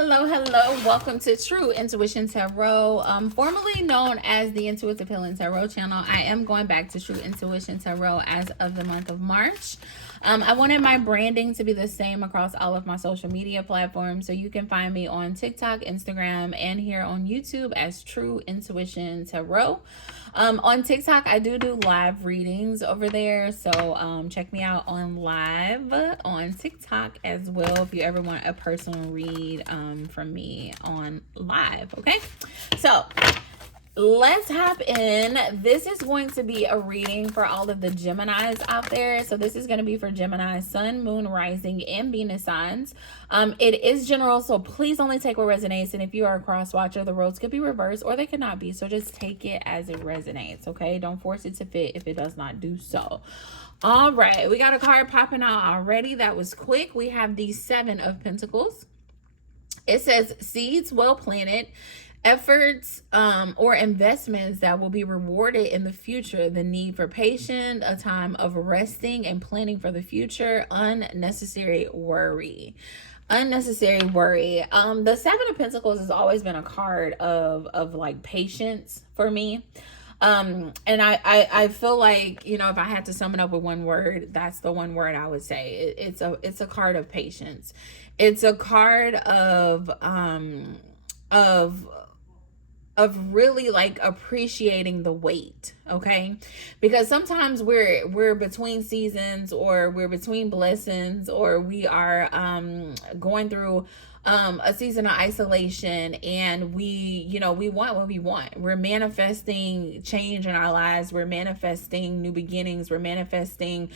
Hello, hello. Welcome to True Intuition Tarot, formerly known as the Intuitive Healing Tarot channel. I am going back to True Intuition Tarot as of the month of March. I wanted my branding to be the same across all of my social media platforms, so you can find me on TikTok, Instagram, and here on YouTube as True Intuition Tarot. On TikTok, I do live readings over there, so check me out on live on TikTok as well if you ever want a personal read from me on live. Okay, so let's hop in. This is going to be a reading for all of the Geminis out there. So this is going to be for Gemini, Sun, Moon, Rising, and Venus signs. It is general, so please only take what resonates. And if you are a cross watcher, the roles could be reversed or they could not be. So just take it as it resonates, okay? Don't force it to fit if it does not do so. All right, we got a card popping out already. That was quick. We have the Seven of Pentacles. It says seeds well planted, efforts or investments that will be rewarded in the future, the need for patience, a time of resting and planning for the future, unnecessary worry. Unnecessary worry. The Seven of Pentacles has always been a card of like patience for me. And I feel like, you know, if I had to sum it up with one word, that's the one word I would say. It's a card of patience. It's a card of really like appreciating the wait, okay? Because sometimes we're between seasons, or we're between blessings, or we are going through a season of isolation, and we want what we want. We're manifesting change in our lives. We're manifesting new beginnings. We're manifesting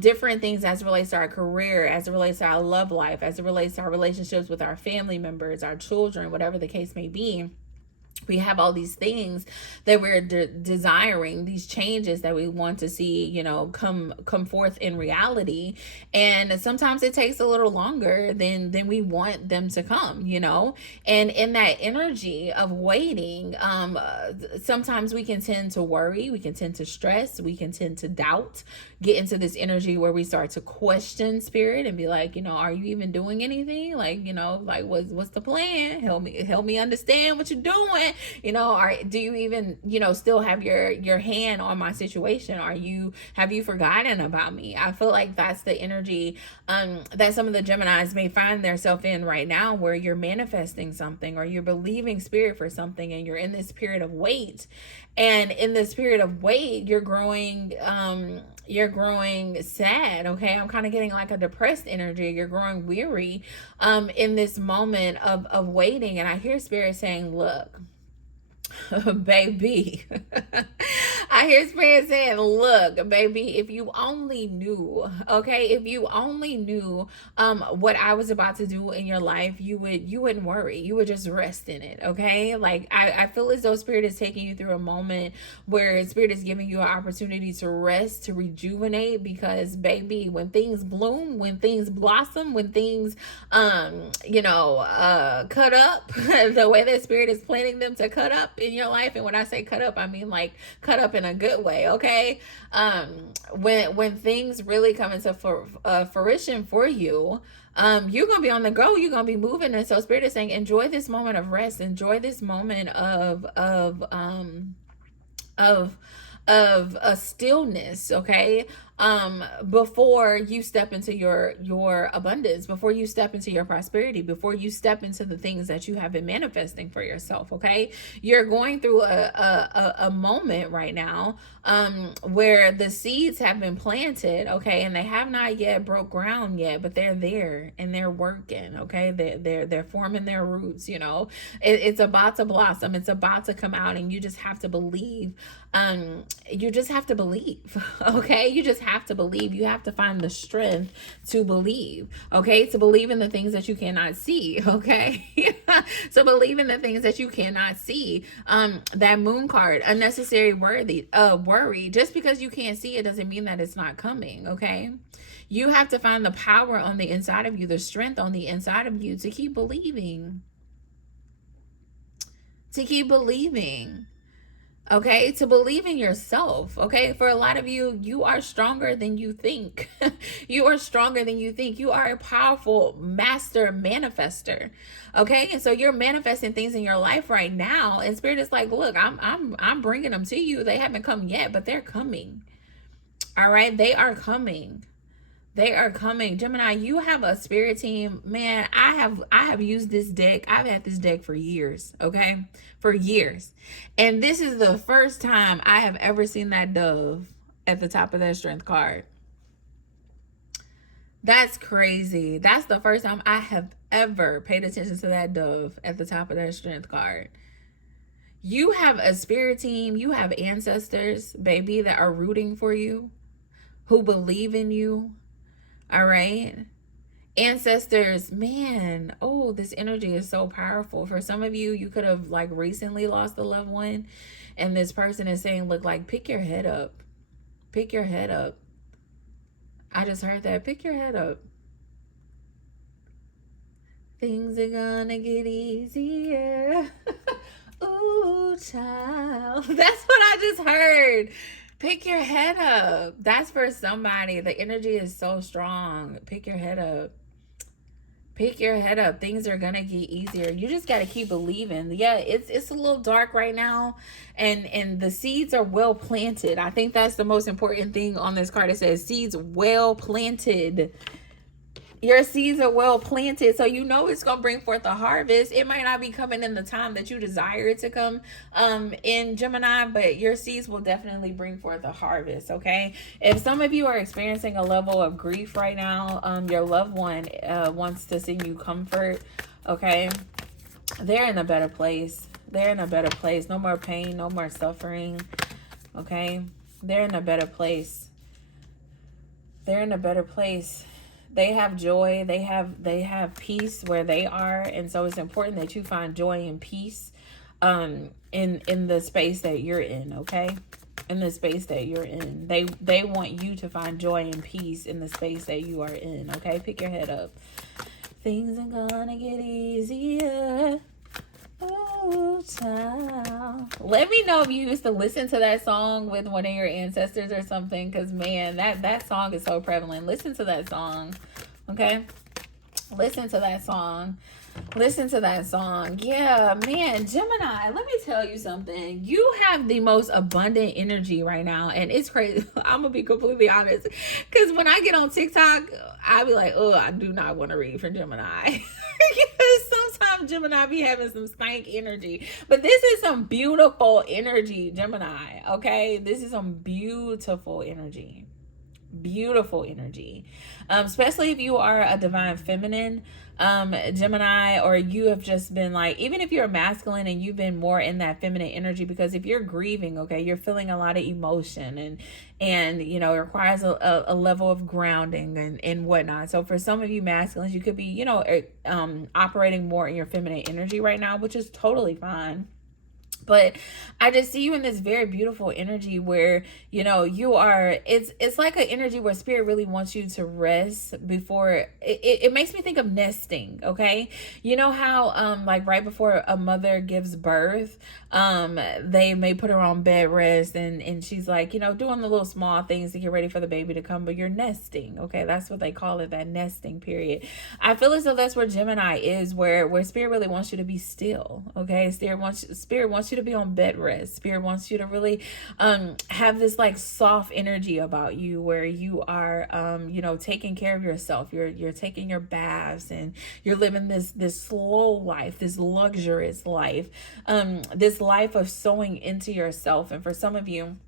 different things as it relates to our career, as it relates to our love life, as it relates to our relationships with our family members, our children, whatever the case may be. We have all these things that we're desiring, these changes that we want to see, you know, come forth in reality. And sometimes it takes a little longer than we want them to come, you know. And in that energy of waiting, sometimes we can tend to worry, we can tend to stress, we can tend to doubt, get into this energy where we start to question spirit and be like, you know, are you even doing anything? Like, you know, like what's the plan? Help me understand what you're doing. You know, do you even, you know, still have your hand on my situation? Have you forgotten about me? I feel like that's the energy that some of the Geminis may find themselves in right now, where you're manifesting something or you're believing spirit for something, and you're in this period of wait. And in this period of wait, you're growing sad, okay? I'm kind of getting like a depressed energy. You're growing weary in this moment of waiting. And I hear spirit saying, look, baby, I hear spirit saying, look, baby, if you only knew, okay, if you only knew what I was about to do in your life, you wouldn't worry. You would just rest in it, okay? Like I feel as though spirit is taking you through a moment where spirit is giving you an opportunity to rest, to rejuvenate, because baby, when things bloom, when things blossom, when things cut up the way that spirit is planning them to cut up in your life. And when I say cut up, I mean like cut up in a good way, okay? When things really come into fruition for you, you're gonna be on the go, you're gonna be moving. And so spirit is saying, enjoy this moment of rest, enjoy this moment of a stillness, okay? Before you step into your abundance, before you step into your prosperity, before you step into the things that you have been manifesting for yourself, okay? You're going through a moment right now where the seeds have been planted, okay, and they have not yet broke ground yet, but they're there and they're working, okay? They're forming their roots, you know. It's about to blossom, it's about to come out, and you just have to believe. You just have to believe, okay? You just have to believe. You have to find the strength to believe, okay? To believe in the things that you cannot see, okay? So believe in the things that you cannot see. That moon card, unnecessary worry. Just because you can't see it doesn't mean that it's not coming, okay? You have to find the power on the inside of you, the strength on the inside of you to keep believing. To keep believing. Okay, to believe in yourself. Okay, for a lot of you, you are stronger than you think. You are stronger than you think. You are a powerful master manifester. Okay, and so you're manifesting things in your life right now, and spirit is like, look, I'm bringing them to you. They haven't come yet, but they're coming. All right, they are coming. They are coming. Gemini, you have a spirit team. Man, I have used this deck. I've had this deck for years, okay? For years. And this is the first time I have ever seen that dove at the top of that strength card. That's crazy. That's the first time I have ever paid attention to that dove at the top of that strength card. You have a spirit team, you have ancestors, baby, that are rooting for you, who believe in you. All right. Ancestors, man, oh, this energy is so powerful. For some of you, you could have like recently lost a loved one, and this person is saying, look, like, pick your head up. Pick your head up. I just heard that. Pick your head up. Things are gonna get easier. Ooh, child. That's what I just heard. Pick your head up. That's for somebody. The energy is so strong. Pick your head up. Pick your head up. Things are gonna get easier. You just gotta keep believing. Yeah, it's a little dark right now, and the seeds are well planted. I think that's the most important thing on this card. It says seeds well planted. Your seeds are well planted, so you know it's gonna bring forth a harvest. It might not be coming in the time that you desire it to come in Gemini, but your seeds will definitely bring forth a harvest. Okay, if some of you are experiencing a level of grief right now, your loved one wants to send you comfort. Okay, they're in a better place. They're in a better place. No more pain, no more suffering. Okay, they're in a better place. They're in a better place. They have joy. They have peace where they are, and so it's important that you find joy and peace in the space that you're in. Okay, in the space that you're in, they want you to find joy and peace in the space that you are in. Okay, pick your head up. Things are gonna get easier. Oh, child. Let me know if you used to listen to that song with one of your ancestors or something, because man, that song is so prevalent. Listen to that song. Okay, listen to that song. Listen to that song. Yeah, man, Gemini, let me tell you something. You have the most abundant energy right now, and it's crazy. I'm gonna be completely honest, because when I get on TikTok, I be like, oh, I do not want to read for Gemini. Because sometimes Gemini be having some stank energy, but this is some beautiful energy, Gemini. Okay, this is some beautiful energy. Beautiful energy, especially if you are a divine feminine Gemini, or you have just been like, even if you're masculine and you've been more in that feminine energy, because if you're grieving, okay, you're feeling a lot of emotion, and you know, it requires a level of grounding and whatnot. So for some of you masculines, you could be, you know, operating more in your feminine energy right now, which is totally fine. But I just see you in this very beautiful energy where, you know, you are, it's like an energy where spirit really wants you to rest before, it makes me think of nesting, okay? You know how, like right before a mother gives birth, they may put her on bed rest, and she's like, you know, doing the little small things to get ready for the baby to come, but you're nesting, okay? That's what they call it, that nesting period. I feel as though that's where Gemini is, where spirit really wants you to be still, okay? Spirit wants you to be on bed rest. Spirit wants you to really have this like soft energy about you, where you are you know, taking care of yourself. You're taking your baths, and you're living this slow life, this luxurious life, this life of sowing into yourself. And for some of you,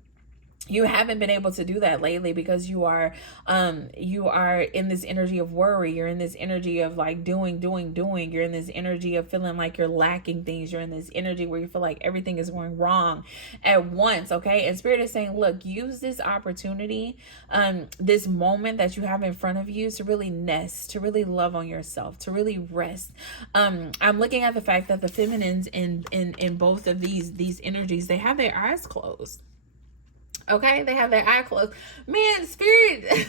you haven't been able to do that lately because you are in this energy of worry. You're in this energy of like doing. You're in this energy of feeling like you're lacking things. You're in this energy where you feel like everything is going wrong at once. Okay. And spirit is saying, look, use this opportunity, this moment that you have in front of you, to really nest, to really love on yourself, to really rest. I'm looking at the fact that the feminines in both of these energies, they have their eyes closed. Okay, they have their eye closed. Man, spirit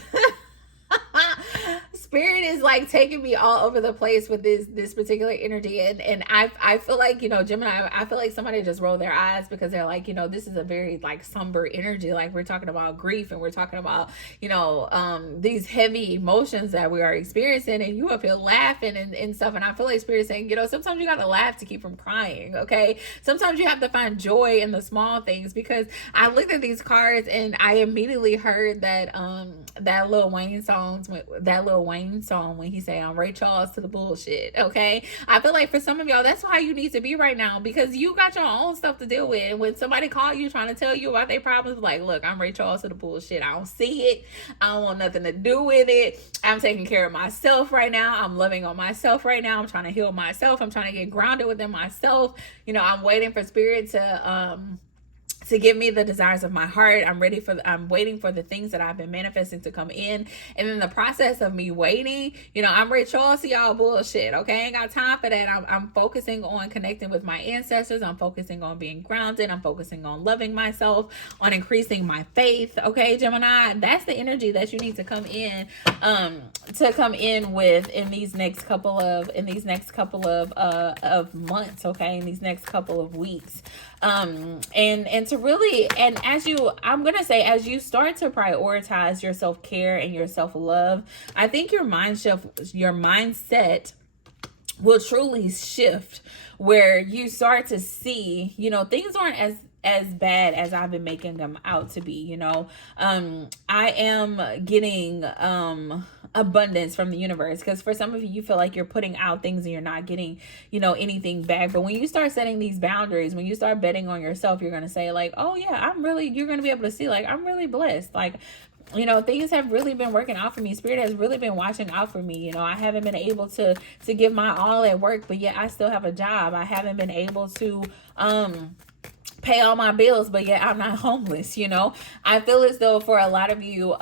Spirit is like taking me all over the place with this particular energy, and I feel like, you know, Gemini, I feel like somebody just rolled their eyes because they're like, you know, this is a very like somber energy. Like we're talking about grief, and we're talking about, you know, these heavy emotions that we are experiencing, and you up here laughing and stuff. And I feel like Spirit is saying, you know, sometimes you gotta laugh to keep from crying. Okay, sometimes you have to find joy in the small things, because I looked at these cards and I immediately heard that that Lil Wayne song when he say, I'm Ray Charles to the bullshit. Okay, I feel like for some of y'all, that's how you need to be right now, because you got your own stuff to deal with. And when somebody call you trying to tell you about their problems, like, look, I'm Ray Charles to the bullshit. I don't see it. I don't want nothing to do with it. I'm taking care of myself right now. I'm loving on myself right now. I'm trying to heal myself. I'm trying to get grounded within myself. You know, I'm waiting for Spirit to give me the desires of my heart. I'm waiting for the things that I've been manifesting to come in. And in the process of me waiting, you know, I'm Rich Charles to y'all bullshit. Okay, I ain't got time for that. I'm focusing on connecting with my ancestors. I'm focusing on being grounded. I'm focusing on loving myself, on increasing my faith. Okay, Gemini, that's the energy that you need to come in with in these next couple of months. Okay, in these next couple of weeks. And to really, and as you start to prioritize your self-care and your self-love, I think your mindset will truly shift, where you start to see, you know, things aren't as bad as I've been making them out to be. You know, I am getting abundance from the universe, because for some of you feel like you're putting out things and you're not getting, you know, anything back. But when you start setting these boundaries, when you start betting on yourself, you're going to say like, oh yeah, you're going to be able to see like, I'm really blessed. Like, you know, things have really been working out for me. Spirit has really been watching out for me. You know, I haven't been able to give my all at work, but yet I still have a job. I haven't been able to pay all my bills, but yet I'm not homeless. You know, I feel as though for a lot of you,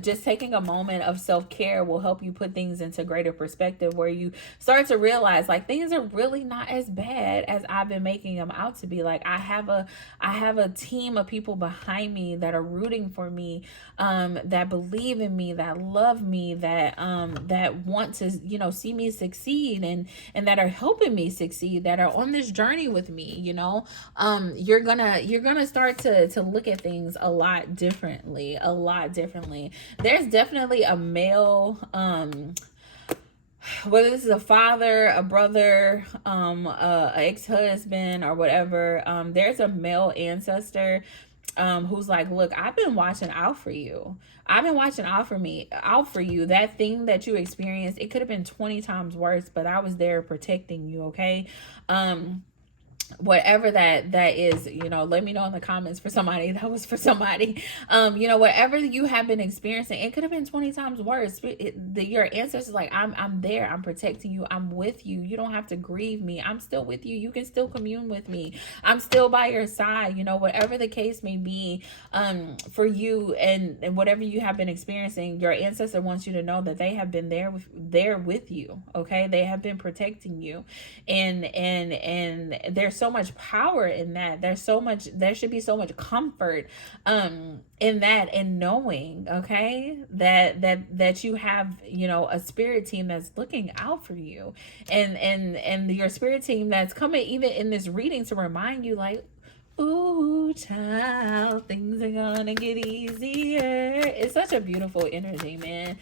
just taking a moment of self-care will help you put things into greater perspective, where you start to realize like things are really not as bad as I've been making them out to be. Like I have a team of people behind me that are rooting for me, that believe in me, that love me, that want to, you know, see me succeed, and that are helping me succeed, that are on this journey with me. You know, you're gonna start to look at things a lot differently. There's definitely a male, whether this is a father, a brother, a ex-husband or whatever, there's a male ancestor who's like, look, I've been watching out for you. I've been watching out for you. That thing that you experienced, it could have been 20 times worse, but I was there protecting you. Okay. Whatever that is, you know, let me know in the comments for somebody that was for somebody. You know, whatever you have been experiencing, it could have been 20 times worse. Your ancestors like, I'm there, I'm protecting you, I'm with you. You don't have to grieve me. I'm still with you. You can still commune with me. I'm still by your side. You know, whatever the case may be, for you and whatever you have been experiencing, your ancestor wants you to know that they have been there with you. Okay, they have been protecting you, and there's so much power in that. There should be so much comfort in that, and knowing, okay, that you have, you know, a spirit team that's looking out for you, and your spirit team that's coming even in this reading to remind you like, ooh, child, things are gonna get easier. It's such a beautiful energy, man.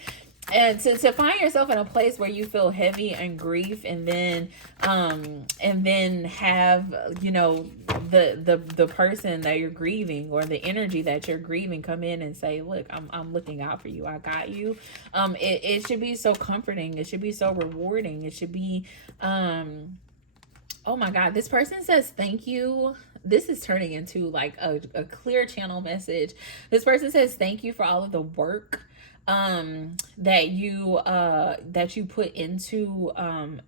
And to find yourself in a place where you feel heavy and grief, and then have, you know, the person that you're grieving, or the energy that you're grieving, come in and say, look, I'm looking out for you. I got you. It should be so comforting. It should be so rewarding. It should be, oh my God, this person says thank you. This is turning into like a clear channel message. This person says thank you for all of the work that you put into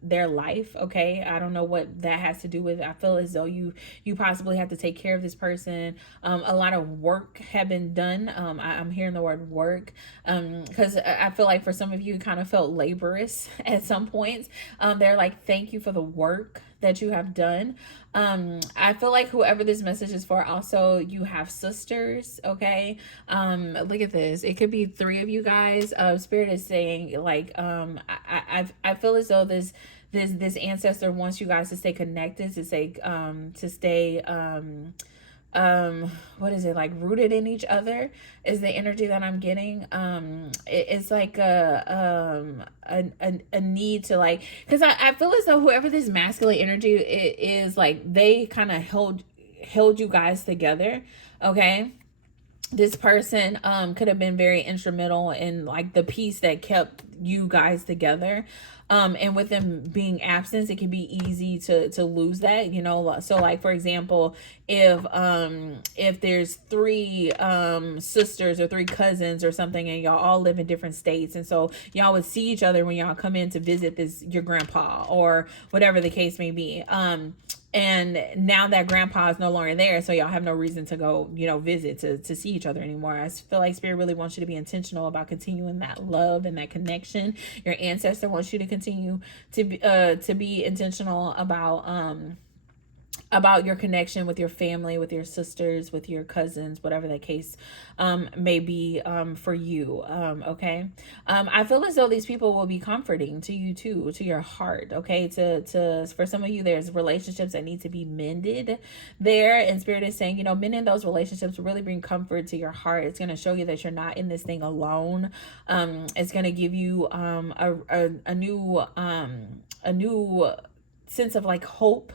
their life. Okay, I don't know what that has to do with it. I feel as though you possibly have to take care of this person. A lot of work have been done. I'm hearing the word work because I feel like for some of you kind of felt laborious at some points. They're like, thank you for the work that you have done. I feel like whoever this message is for, also you have sisters. Okay, look at this. It could be 3 of you you guys. Spirit is saying, like, I feel as though this ancestor wants you guys to stay connected, to stay what is it, like rooted in each other is the energy that I'm getting. It's like a need to, like, because I feel as though whoever this masculine energy is, like, they kind of held you guys together. Okay, this person could have been very instrumental in, like, the piece that kept you guys together. And with them being absent, it can be easy to lose that, you know. So, like, for example, if there's three sisters or three cousins or something, and y'all all live in different states, and so y'all would see each other when y'all come in to visit your grandpa or whatever the case may be. And now that grandpa is no longer there, so y'all have no reason to go, you know, visit to see each other anymore. I feel like Spirit really wants you to be intentional about continuing that love and that connection. Your ancestor wants you to continue to be intentional about your connection with your family, with your sisters, with your cousins, whatever the case may be for you. Okay. I feel as though these people will be comforting to you too, to your heart. Okay. For some of you, there's relationships that need to be mended there. And Spirit is saying, you know, mending those relationships will really bring comfort to your heart. It's going to show you that you're not in this thing alone. It's going to give you a new sense of, like, hope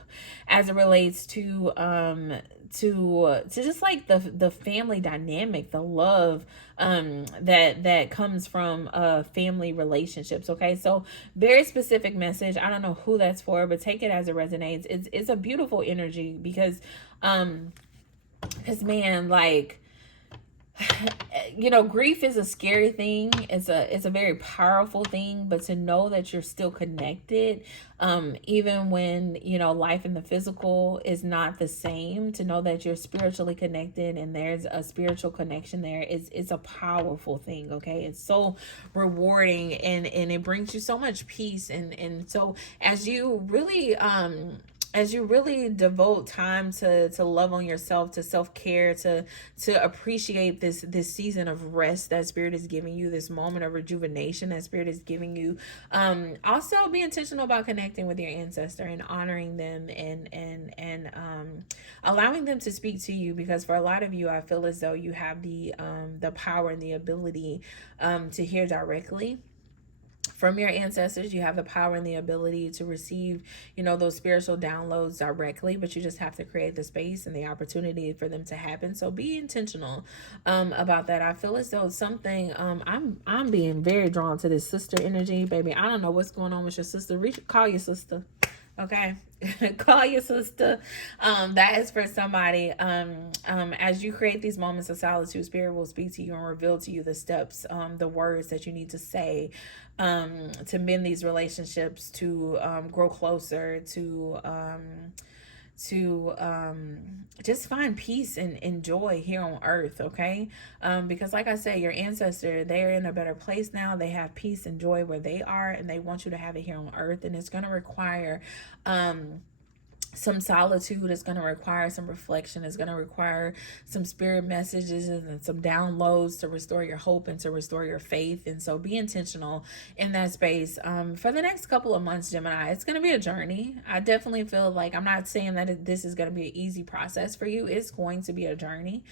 as it relates to just, like, the family dynamic, the love that comes from family relationships. Okay, so very specific message. I don't know who that's for, but take it as it resonates. It's a beautiful energy because man, like, you know, grief is a scary thing. It's a very powerful thing, but to know that you're still connected, even when, you know, life in the physical is not the same, to know that you're spiritually connected and there's a spiritual connection there is a powerful thing. Okay, it's so rewarding, and it brings you so much peace, and so as you really devote time to love on yourself, to self-care, to appreciate this season of rest that Spirit is giving you, this moment of rejuvenation that Spirit is giving you, also be intentional about connecting with your ancestor and honoring them, and allowing them to speak to you, because for a lot of you, I feel as though you have the power and the ability to hear directly from your ancestors. You have the power and the ability to receive, you know, those spiritual downloads directly, but you just have to create the space and the opportunity for them to happen. So be intentional about that. I feel as though something, I'm being very drawn to this sister energy, baby. I don't know what's going on with your sister. Call your sister. Okay. Call your sister. That is for somebody. As you create these moments of solitude, Spirit will speak to you and reveal to you the steps, the words that you need to say, to mend these relationships, to grow closer, to just find peace and joy here on earth. Okay, because like I said, your ancestor, they're in a better place now. They have peace and joy where they are, and they want you to have it here on earth. And it's going to require some solitude. Is going to require some reflection. Is going to require some spirit messages and some downloads to restore your hope and to restore your faith. And so be intentional in that space. For the next couple of months, Gemini, it's going to be a journey. I definitely feel like, I'm not saying that this is going to be an easy process for you. It's going to be a journey.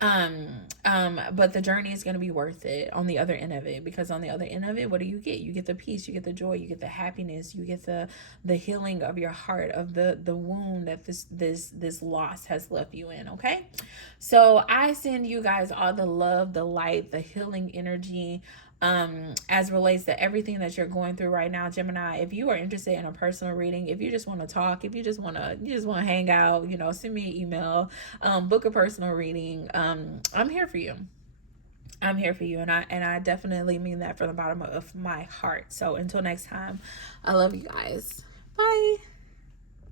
But the journey is going to be worth it on the other end of it, because on the other end of it, what do you get? You get the peace, you get the joy, you get the happiness, you get the healing of your heart, of the wound that this loss has left you in. Okay, so I send you guys all the love, the light, the healing energy, as relates to everything that you're going through right now, Gemini. If you are interested in a personal reading, if you just want to talk, if you just want to hang out, you know, send me an email, book a personal reading. I'm here for you. I'm here for you, and I definitely mean that from the bottom of my heart. So until next time, I love you guys. Bye.